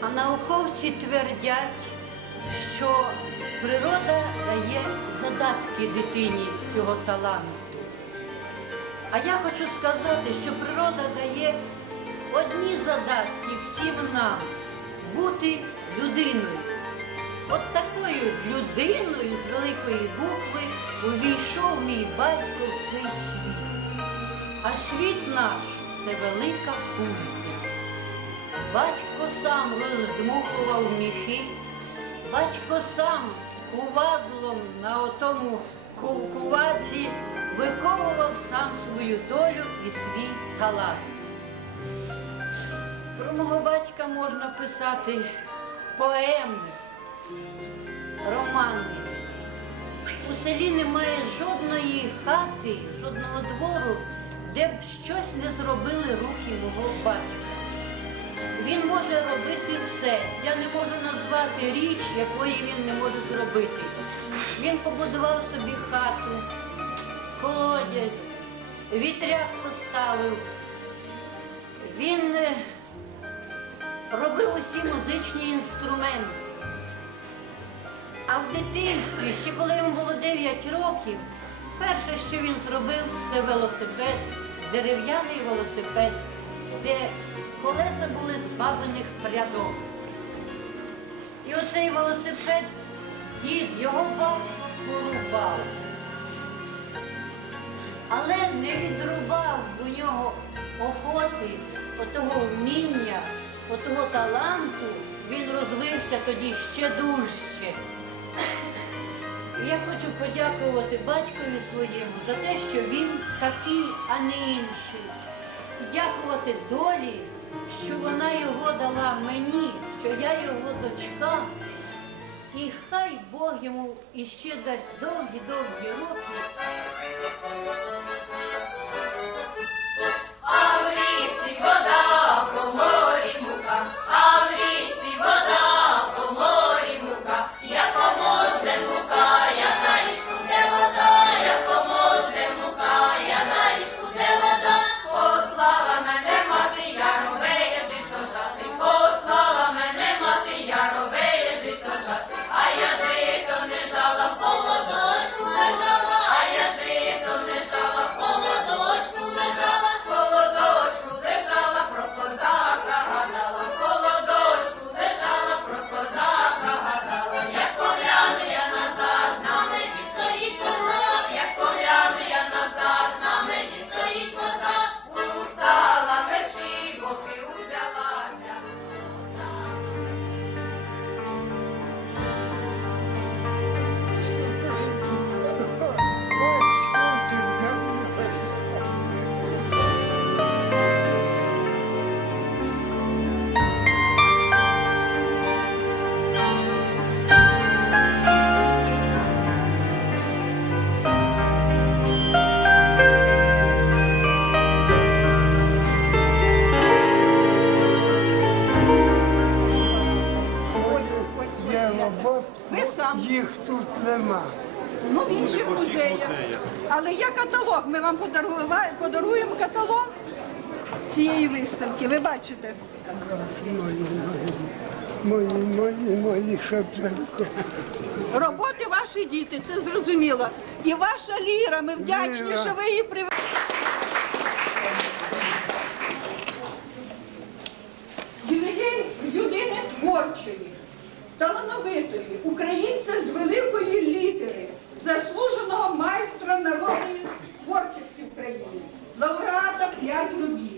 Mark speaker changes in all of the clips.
Speaker 1: А науковці твердять, що природа дає задатки дитині цього таланту. А я хочу сказати, що природа дає одні задатки всім нам бути людиною. От такою людиною з великої букви увійшов мій батько в цей світ. А світ наш це велика кузня. Батько сам роздмухував міхи, батько сам кувадлом на отому ку- кувадлі виковував сам свою долю і свій талант. Про мого батька можна писати поеми, романи. У селі немає жодної хати, жодного двору, де б щось не зробили руки мого батька. Він може робити все. Я не можу назвати річ, якої він не може зробити. Він побудував собі хату, колодязь, вітряк поставив. Він е, робив усі музичні інструменти. А в дитинстві, ще коли йому було 9 років, перше, що він зробив, це велосипед, дерев'яний велосипед, де колеса були з бабиних прядок. І оцей велосипед дід його батько порубав. Але не відрубав у нього охоти, отого вміння, отого таланту, він розвився тоді ще дужче. Я хочу подякувати батькові своєму за те, що він такий, а не інший. Дякувати долі, що вона його дала мені, що я його дочка. І хай Бог йому іще дасть довгі-довгі роки.
Speaker 2: А в річці вода, по морі мука,
Speaker 3: інших музеях. Але є каталог. Ми вам подаруємо каталог цієї виставки. Ви бачите.
Speaker 4: Мої, мої, мої, Шевченко.
Speaker 3: Роботи ваші діти, це зрозуміло. І ваша ліра, ми вдячні, що ви її привели. Ювілей людини творчої, талановитої, українця з великої літери, заслуженого майстра народної творчості України, лауреата п'ять робіт.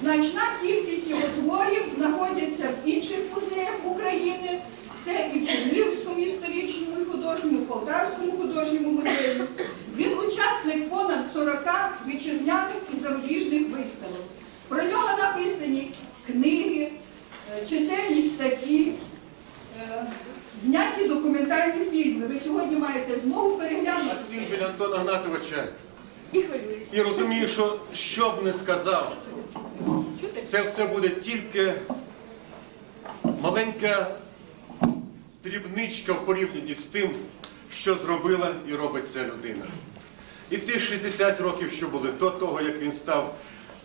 Speaker 3: Значна кількість його творів знаходяться в інших музеях України. Це і в Чернігівському історичному і художньому, Полтавському художньому музеї. Він учасник понад 40 вітчизняних і зарубіжних виставок. Про нього написані книги, е, чисельні статті, документальні фільми. Ви сьогодні маєте змогу переглянути
Speaker 5: Син біля Антона Гнатовича
Speaker 3: і хвилююся.
Speaker 5: і розумію, що що б не сказав, це все буде тільки маленька дрібничка в порівнянні з тим, що зробила і робить ця людина. І тих 60 років, що були до того, як він став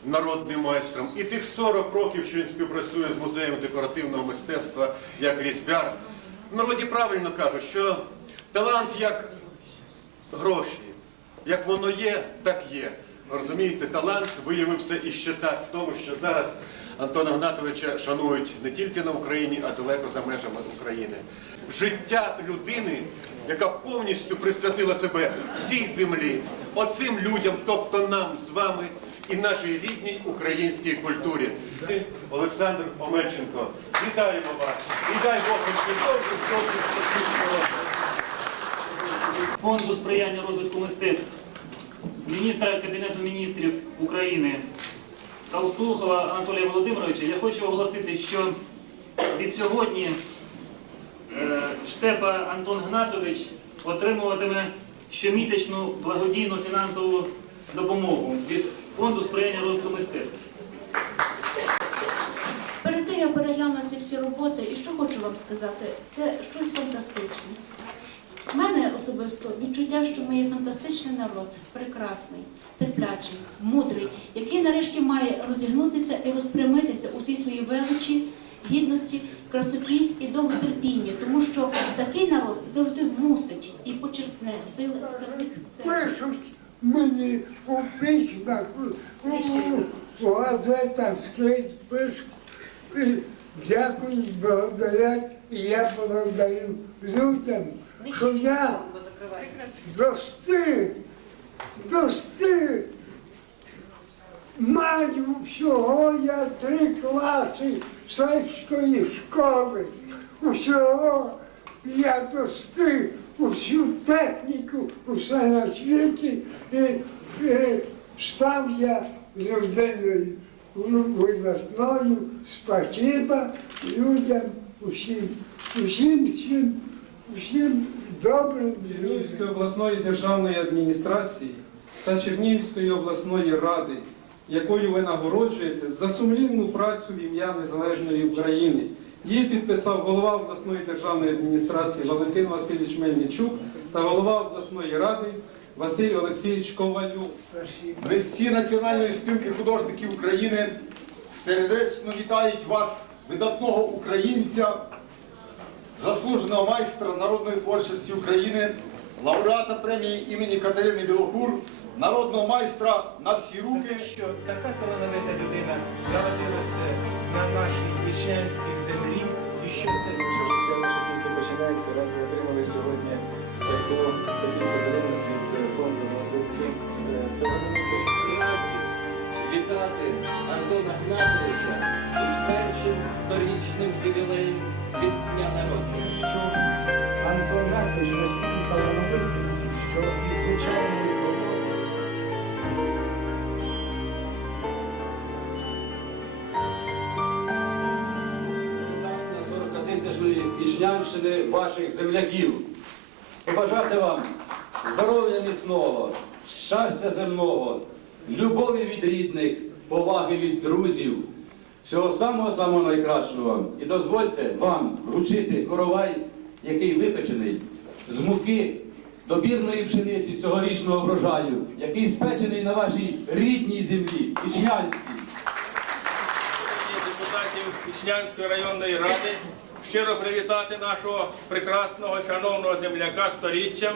Speaker 5: народним майстром. І тих 40 років, що він співпрацює з музеєм декоративного мистецтва як різьбяр. Народі правильно кажуть, що талант як гроші. Як воно є, так є. Розумієте, талант виявився і ще так в тому, що зараз Антона Гнатовича шанують не тільки на Україні, а далеко за межами України. Життя людини, яка повністю присвятила себе всій землі, оцим людям, тобто нам з вами і нашій рідній українській культурі. Олександр Омельченко, вітаємо вас і дай Бог років.
Speaker 6: Фонду сприяння розвитку мистецтв, міністра Кабінету міністрів України Толстухова Анатолія Володимировича, я хочу оголосити, що від сьогодні е, Штепа Антон Гнатович отримуватиме щомісячну благодійну фінансову допомогу від Фонду сприяння розвитку мистецтв.
Speaker 7: Перед тим я переглянула ці всі роботи, і що хочу вам сказати, це щось фантастичне. У мене особисто відчуття, що ми є фантастичний народ, прекрасний, терплячий, мудрий, який нарешті має розігнутися і розпрямитися у всій своїй величі, гідності, красоті і довготерпінні, тому що такий народ завжди мусить і почерпне сили самих себе.
Speaker 4: Мені у письмах, газетах скрізь пишуть. І Дякують, благодарять, і я благодарю людям, що я достиг, достиг. Маю всього я три класи сельської школи. Усього я достиг усю техніку, усе на світі, і, і став я людиною видатною. Спасіба людям, усім, усім, всім, усім добрим.
Speaker 8: Чернігівської обласної державної адміністрації та Чернігівської обласної ради, якою ви нагороджуєте за сумлінну працю в ім'я Незалежної України. Її підписав голова обласної державної адміністрації Валентин Васильович Мельничук та голова обласної ради Василь Олексійович Ковалюк.
Speaker 9: Листі Національної спілки художників України сердечно вітають вас, видатного українця, заслуженого майстра народної творчості України, лауреата премії імені Катерини Білокур, народного майстра на всі
Speaker 10: за
Speaker 9: руки.
Speaker 10: те, що така талановита людина народилася на нашій вічнянській землі, і що це життя наше тільки починається, раз ми отримали сьогодні таку такий подарунок від фонду розвитку е,
Speaker 11: вітати Антона Гнатовича з першим сторічним ювілеєм від дня народження.
Speaker 10: що Антон Накович настільки талановитий, що і звичайної
Speaker 12: Ічнянщини ваших земляків. Побажати вам здоров'я міцного, щастя земного, любові від рідних, поваги від друзів, всього самого самого найкращого вам. І дозвольте вам вручити коровай, який випечений з муки добірної пшениці цьогорічного врожаю, який спечений на вашій рідній землі, Ічнянській.
Speaker 8: депутатів Ічнянської районної ради щиро привітати нашого прекрасного шановного земляка сторіччям,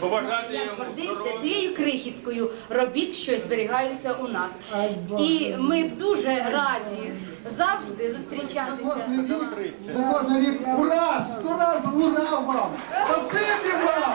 Speaker 8: побажати йому здоров'я.
Speaker 13: цією крихіткою робіт, що зберігаються у нас, і ми дуже раді завжди зустрічатися.
Speaker 9: За кожний рік ура! Сто раз ура вам! Спасибі вам!